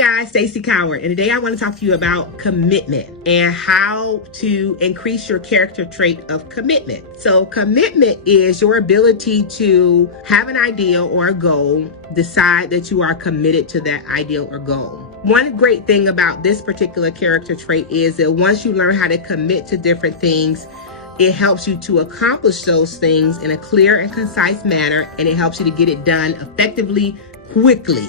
guys, Stacy Coward, and today I want to talk to you about commitment and how to increase your character trait of commitment. So commitment is your ability to have an ideal or a goal, decide that you are committed to that ideal or goal. One great thing about this particular character trait is that once you learn how to commit to different things, it helps you to accomplish those things in a clear and concise manner, and it helps you to get it done effectively, quickly.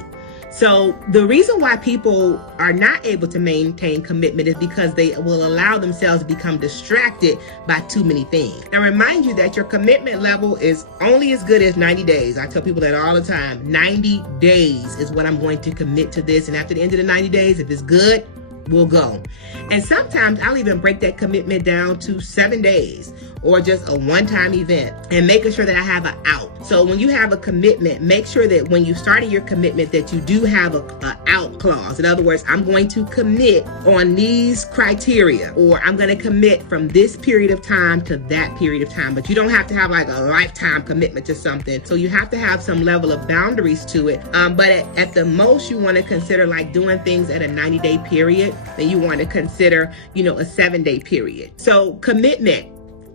So the reason why people are not able to maintain commitment is because they will allow themselves to become distracted by too many things. Now, remind you that your commitment level is only as good as 90 days. I tell people that all the time. 90 days is what I'm going to commit to this. And after the end of the 90 days, if it's good, we'll go. And sometimes I'll even break that commitment down to 7 days or just a one-time event, and making sure that I have an out. So when you have a commitment, make sure that when you started your commitment that you do have a out clause. In other words, I'm going to commit on these criteria, or I'm going to commit from this period of time to that period of time. But you don't have to have like a lifetime commitment to something. So you have to have some level of boundaries to it. But at the most, you want to consider like doing things at a 90-day period. Then you want to consider, a 7-day period. So commitment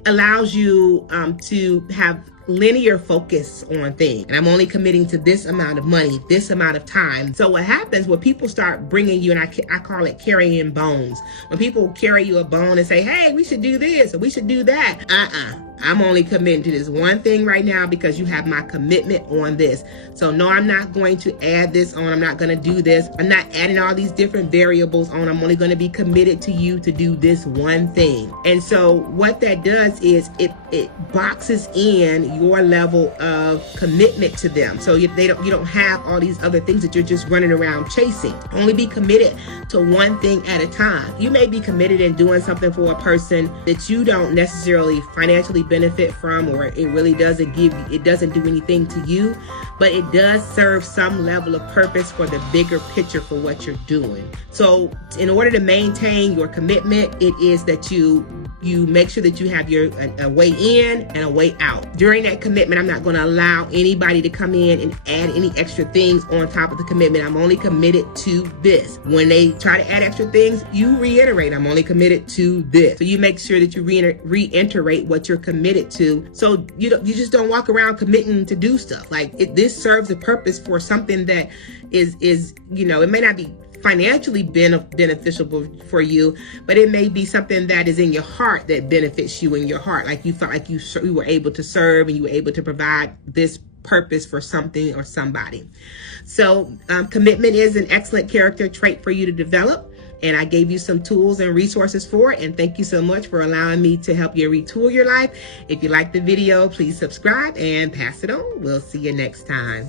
allows you to have linear focus on things. And I'm only committing to this amount of money, this amount of time. So what happens when people start bringing you, and I call it carrying bones. When people carry you a bone and say, hey, we should do this or we should do that. I'm only committing to this one thing right now because you have my commitment on this. So no, I'm not going to add this on. I'm not going to do this. I'm not adding all these different variables on. I'm only going to be committed to you to do this one thing. And so what that does is it boxes in your level of commitment to them. So you don't have all these other things that you're just running around chasing. Only be committed to one thing at a time. You may be committed in doing something for a person that you don't necessarily financially benefit from, or it really doesn't do anything to you, but it does serve some level of purpose for the bigger picture for what you're doing. So in order to maintain your commitment, it is that you make sure that you have a way in and a way out. During that commitment, I'm not going to allow anybody to come in and add any extra things on top of the commitment. I'm only committed to this. When they try to add extra things, you reiterate, I'm only committed to this. So you make sure that you reiterate what you're committed to. So you just don't walk around committing to do stuff. Like this serves a purpose for something that is it may not be financially beneficial for you, but it may be something that is in your heart that benefits you in your heart. Like you felt like you were able to serve and you were able to provide this purpose for something or somebody. So commitment is an excellent character trait for you to develop. And I gave you some tools and resources for it. And thank you so much for allowing me to help you retool your life. If you like the video, please subscribe and pass it on. We'll see you next time.